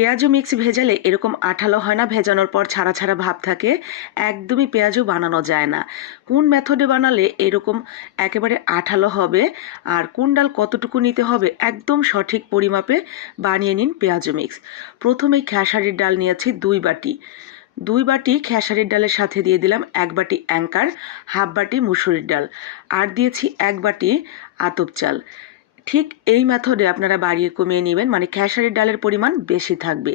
পেঁয়াজু মিক্স ভেজালে এরকম আঠালো হয় না, ভেজানোর পর ছাড়া ছাড়া ভাব থাকে, একদমই পেঁয়াজু বানানো যায় না। কোন মেথডে বানালে এরকম একেবারে আঠালো হবে আর কোন ডাল কতটুকু নিতে হবে একদম সঠিক পরিমাপে বানিয়ে নিন পেঁয়াজু মিক্স। প্রথমেই খেসারির ডাল নিয়েছি দুই বাটি। দুই বাটি খেসারির ডালের সাথে দিয়ে দিলাম এক বাটি অ্যাঙ্কার হাফ বাটি মুসুরির ডাল। আর দিয়েছি এক বাটি আতপ চাল। ঠিক এই মেথডে আপনারা বাড়িয়ে কমিয়ে নেবেন মানে খেসারির ডালের পরিমাণ বেশি থাকবে।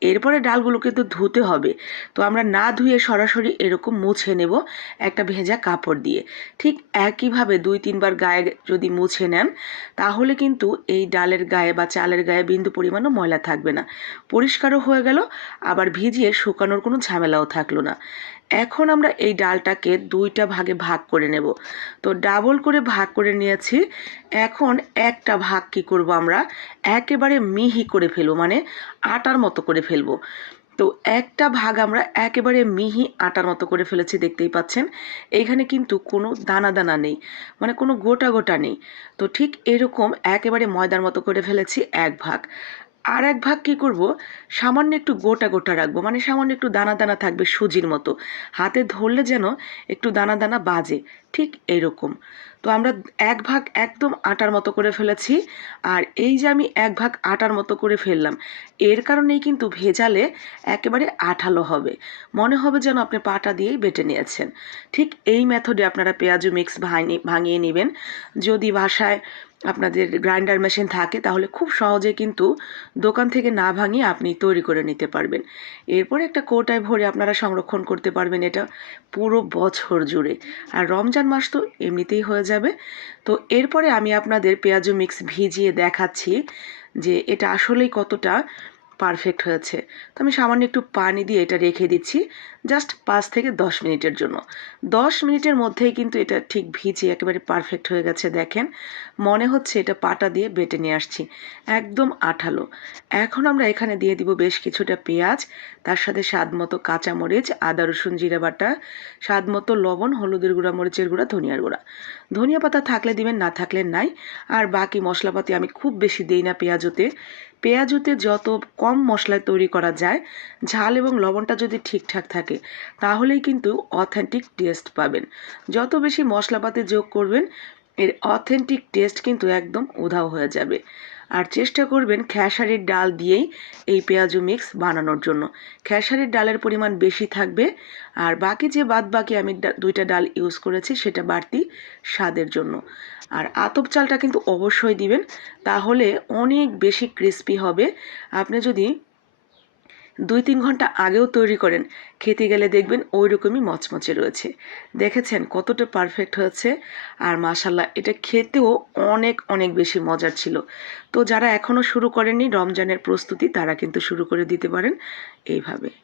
এরপরে ডালগুলোকে তো ধুতে হবে। তো আমরা না ধুয়ে সরাসরি এরকম মুছে নেব একটা ভেজা কাপড় দিয়ে। ঠিক একইভাবে দুই, তিনবার গায়ে যদি মুছে নেন, তাহলে কিন্তু এই ডালের গায়ে বা চালের গায়ে বিন্দু পরিমাণও ময়লা থাকবে না। পরিষ্কারও হয়ে গেল, আবার ভিজিয়ে শুকানোর কোনো ঝামেলাও থাকল না। এখন আমরা এই ডালটাকে দুইটা ভাগে ভাগ করে নেব। তো ডাবল করে ভাগ করে নিয়েছি। এখন একটা ভাগ কি করব আমরা? একেবারে মিহি করে ফেলব মানে আটার মতো করে ফেলব। তো একটা ভাগ আমরা একেবারে মিহি আটার মতো করে ফেলেছি, দেখতেই পাচ্ছেন। এইখানে কিন্তু কোনো দানা দানা নেই মানে কোনো গোটা গোটা নেই। তো ঠিক এরকম একেবারে ময়দার মতো করে ফেলেছি এক ভাগ। আর এক ভাগ কী করব? সামান্য একটু গোটা গোটা রাখব। মানে সামান্য একটু দানা দানা থাকবে সুজির মতো। হাতে ধরলে যেন একটু দানা দানা বাজে। ঠিক এরকম। তো আমরা এক ভাগ একদম আটার মতো করে ফেলেছি। আর এই যে আমি এক ভাগ আটার মতো করে ফেললাম, এর কারণেই কিন্তু ভেজালে একেবারে আঠালো হবে। মনে হবে যেন আপনি পাটা দিয়েই বেটে নিয়েছেন। ঠিক এই মেথডে আপনারা পেঁয়াজু মিক্স ভাঙিয়ে নেবেন। যদি বাসায় আপনাদের গ্রাইন্ডার মেশিন থাকে, তাহলে খুব সহজে কিন্তু দোকান থেকে না ভাঙিয়ে আপনি তৈরি করে নিতে পারবেন। এরপরে একটা কোটায় ভরে আপনারা সংরক্ষণ করতে পারবেন এটা পুরো বছর জুড়ে। আর রমজান মাস তো এমনিতেই হয়ে যাবে। তো এরপরে আমি আপনাদের পেঁয়াজু মিক্স ভিজিয়ে দেখাচ্ছি যে এটা আসলেই কতটা পারফেক্ট হয়েছে। তো আমি সামান্য একটু পানি দিয়ে এটা রেখে দিচ্ছি জাস্ট পাঁচ থেকে দশ মিনিটের জন্য। দশ মিনিটের মধ্যেই কিন্তু এটা ঠিক ভিজে একেবারে পারফেক্ট হয়ে গেছে, দেখেন। মনে হচ্ছে এটা পাটা দিয়ে বেটে নিয়ে আসছি, একদম আঠালো। এখন আমরা এখানে দিয়ে দিব বেশ কিছুটা পেঁয়াজ, তার সাথে স্বাদ মতো কাঁচামরিচ, আদা, রসুন, জিরা বাটা, স্বাদ মতো লবণ, হলুদের গুঁড়া, মরিচের গুঁড়া, ধনিয়ার গুঁড়া। ধনিয়া পাতা থাকলে দিবেন, না থাকলে নাই। আর বাকি মশলাপাতি আমি খুব বেশি দিই না পেঁয়াজতে। পেঁয়াজুতে যত কম মশলায় তৈরি করা যায়, ঝাল এবং লবণটা যদি ঠিকঠাক থাকে, তাহলেই কিন্তু অথেন্টিক টেস্ট পাবেন। যত বেশি মশলাপাতি যোগ করবেন এর অথেন্টিক টেস্ট কিন্তু একদম উধাও হয়ে যাবে। আর চেষ্টা করবেন খেসারির ডাল দিয়েই এই পেঁয়াজু মিক্স বানানোর জন্য। খেসারির ডালের পরিমাণ বেশি থাকবে, আর বাকি যে বাদ বাকি আমি দুইটা ডাল ইউজ করেছি সেটা বাড়তি স্বাদের জন্য। আর আতপ চালটা কিন্তু অবশ্যই দিবেন, তাহলে অনেক বেশি ক্রিস্পি হবে। আপনি যদি দুই তিন ঘণ্টা আগেও তৈরি করেন। খেতে গেলে দেখবেন ওই রকমই মচমচে রয়েছে। দেখেছেন কতটা পারফেক্ট হয়েছে? আর মাশাল্লাহ এটা খেতেও অনেক অনেক বেশি মজার ছিল। তো যারা এখনও শুরু করেননি, রমজানের প্রস্তুতি তারা কিন্তু শুরু করে দিতে পারেন এইভাবে।